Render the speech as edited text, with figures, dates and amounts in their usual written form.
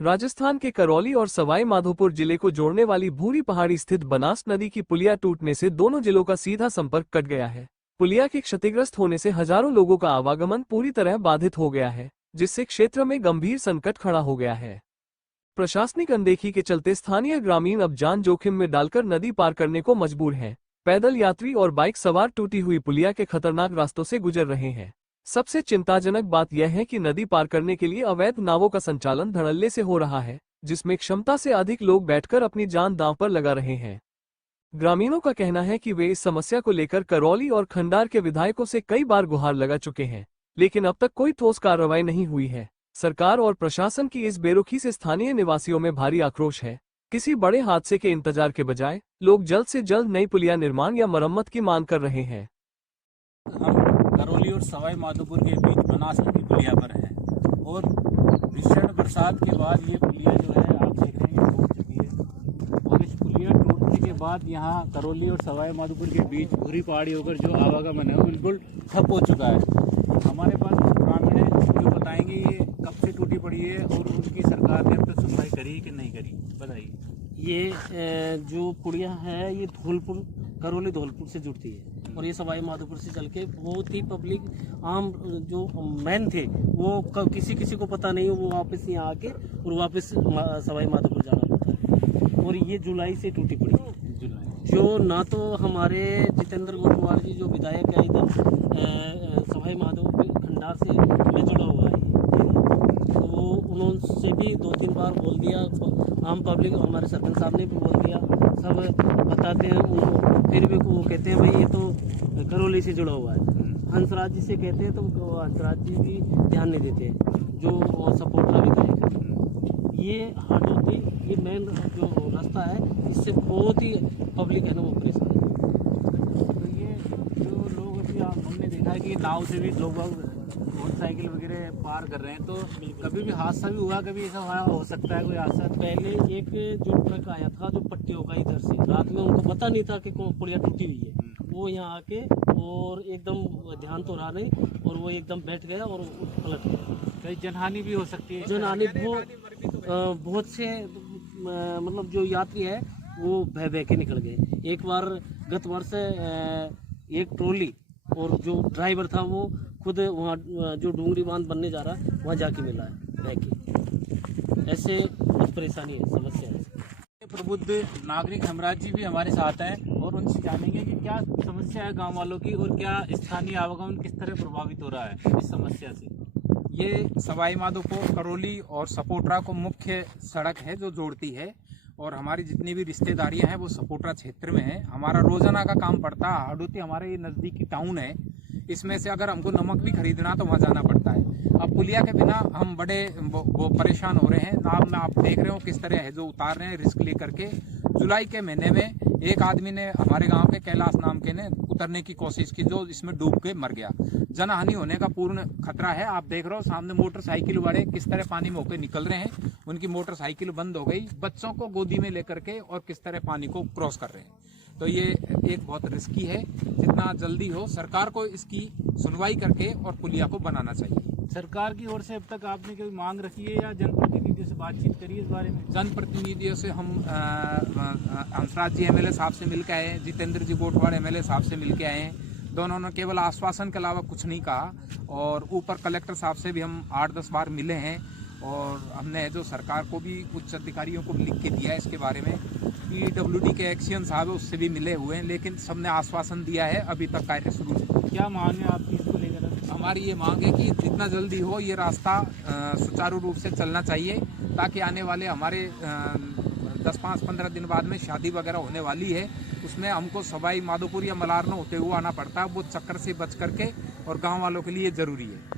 राजस्थान के करौली और सवाई माधोपुर जिले को जोड़ने वाली भूरी पहाड़ी स्थित बनास नदी की पुलिया टूटने से दोनों जिलों का सीधा संपर्क कट गया है। पुलिया के क्षतिग्रस्त होने से हजारों लोगों का आवागमन पूरी तरह बाधित हो गया है, जिससे क्षेत्र में गंभीर संकट खड़ा हो गया है। प्रशासनिक अनदेखी के चलते स्थानीय ग्रामीण अब जान जोखिम में डालकर नदी पार करने को मजबूर हैं। पैदल यात्री और बाइक सवार टूटी हुई पुलिया के खतरनाक रास्तों से गुजर रहे हैं। सबसे चिंताजनक बात यह है कि नदी पार करने के लिए अवैध नावों का संचालन धड़ल्ले से हो रहा है, जिसमें क्षमता से अधिक लोग बैठकर अपनी जान दांव पर लगा रहे हैं। ग्रामीणों का कहना है कि वे इस समस्या को लेकर करौली और खंडार के विधायकों से कई बार गुहार लगा चुके हैं, लेकिन अब तक कोई ठोस कार्रवाई नहीं हुई है। सरकार और प्रशासन की इस बेरुखी से स्थानीय निवासियों में भारी आक्रोश है। किसी बड़े हादसे के इंतजार के बजाय लोग जल्द से जल्द नई पुलिया निर्माण या मरम्मत की मांग कर रहे हैं। हम करौली और सवाई माधोपुर के बीच बनास नदी पुलिया पर है और भीषण बरसात के बाद ये पुलिया जो है आप देख रहे हैं टूट चुकी है। और इस पुलिया टूटने के बाद यहाँ करौली और सवाई माधोपुर के बीच भूरी पहाड़ी होकर जो आवागमन है वो बिल्कुल ठप हो चुका है। हमारे पास ग्रामीण है जो बताएंगे ये कब से टूटी पड़ी है और उनकी सरकार ने अब तक सुनवाई करी कि नहीं करी, बताइए। ये जो पुलिया है ये धौलपुर करौली धौलपुर से जुड़ती है और ये सवाई माधोपुर से चल के बहुत ही पब्लिक आम जो मैन थे वो किसी किसी को पता नहीं, वो वापस यहाँ आके और वापस सवाई माधोपुर जाना पड़ता है। और ये जुलाई से टूटी पड़ी है। जो ना तो हमारे जितेंद्र गोटवाल जी जो विधायक है इधर सवाई माधोपुर खंडार से में जुड़ा हुआ है, तो वो उन्होंने भी 2-3 बार बोल दिया, आम पब्लिक हमारे सरपंच साहब ने भी बोल दिया, सब बताते हैं उनको, फिर भी वो कहते हैं भाई ये तो करौली से जुड़ा हुआ है। हंसराज जी से कहते हैं तो हंसराज जी भी ध्यान नहीं देते, जो सपोर्टर विधायक है। ये हाटोती ये मेन जो रास्ता है, इससे बहुत ही पब्लिक है ना वो परेशान है। तो ये जो लोग अभी हमने देखा है कि नाव से भी लोग मोटरसाइकिल वगैरह पार कर रहे हैं, तो कभी भी हादसा भी हुआ, कभी ऐसा हो सकता है कोई हादसा। पहले एक जो ट्रक आया था जो पट्टियों का इधर से, रात में उनको पता नहीं था कि पुलिया टूटी हुई है, वो यहाँ आके और एकदम ध्यान तो रहा नहीं और वो एकदम बैठ गया और पलट गया। कई जनहानि भी हो सकती है। जनहानि बहुत से मतलब जो यात्री है वो बह बह के निकल गए। एक बार गत वर्ष एक ट्रॉली और जो ड्राइवर था वो खुद वहाँ जो डूंगरी बांध बनने जा रहा है वहाँ जाके मिला है बह के। ऐसे बहुत परेशानी है, समस्या है। प्रबुद्ध नागरिक हमराज जी भी हमारे साथ हैं और उनसे जानेंगे कि क्या समस्या है गांव वालों की और क्या स्थानीय आवागमन किस तरह प्रभावित हो रहा है इस समस्या से। ये सवाई माधोपुर करौली और सपोटरा को मुख्य सड़क है जो जोड़ती है और हमारी जितनी भी रिश्तेदारियां हैं वो सपोटरा क्षेत्र में है। हमारा रोजाना का काम पड़ता है। हाडोती हमारे ये नज़दीकी टाउन है, इसमें से अगर हमको नमक भी खरीदना तो वहाँ जाना पड़ता है। अब पुलिया के बिना हम बड़े वो परेशान हो रहे हैं। नाव में आप देख रहे हो किस तरह है जो उतार रहे हैं रिस्क लेकर के। जुलाई के महीने में एक आदमी ने हमारे गांव के कैलाश नाम के ने उतरने की कोशिश की, जो इसमें डूब के मर गया। जनहानि होने का पूर्ण खतरा है। आप देख रहे हो सामने मोटरसाइकिल वाले किस तरह पानी में होकर निकल रहे हैं, उनकी मोटरसाइकिल बंद हो गई, बच्चों को गोदी में लेकर के और किस तरह पानी को क्रॉस कर रहे हैं। तो ये एक बहुत रिस्की है। जितना जल्दी हो सरकार को इसकी सुनवाई करके और पुलिया को बनाना चाहिए। सरकार की ओर से अब तक आपने कोई मांग रखी है या जनप्रतिनिधियों से बातचीत करी है इस बारे में? जनप्रतिनिधियों से हम हंसराज जी एमएलए साहब से मिल के आए हैं, जितेंद्र जी गोटवाड़ एमएलए साहब से मिल के आए हैं। दोनों ने केवल आश्वासन के अलावा कुछ नहीं कहा और ऊपर कलेक्टर साहब से भी हम 8-10 बार मिले हैं और हमने जो सरकार को भी उच्च अधिकारियों को लिख के दिया है इसके बारे में। PWD के एक्शन साहब है उससे भी मिले हुए हैं, लेकिन सबने आश्वासन दिया है, अभी तक कार्य शुरू नहीं। क्या मांग है आपकी इसको लेकर? हमारी ये मांग है कि जितना जल्दी हो ये रास्ता सुचारू रूप से चलना चाहिए, ताकि आने वाले हमारे 10-15 दिन बाद में शादी वगैरह होने वाली है, उसमें हमको सवाई माधोपुर या मलारना होते हुए आना पड़ता है। वो चक्कर से बच करके और गांव वालों के लिए ज़रूरी है।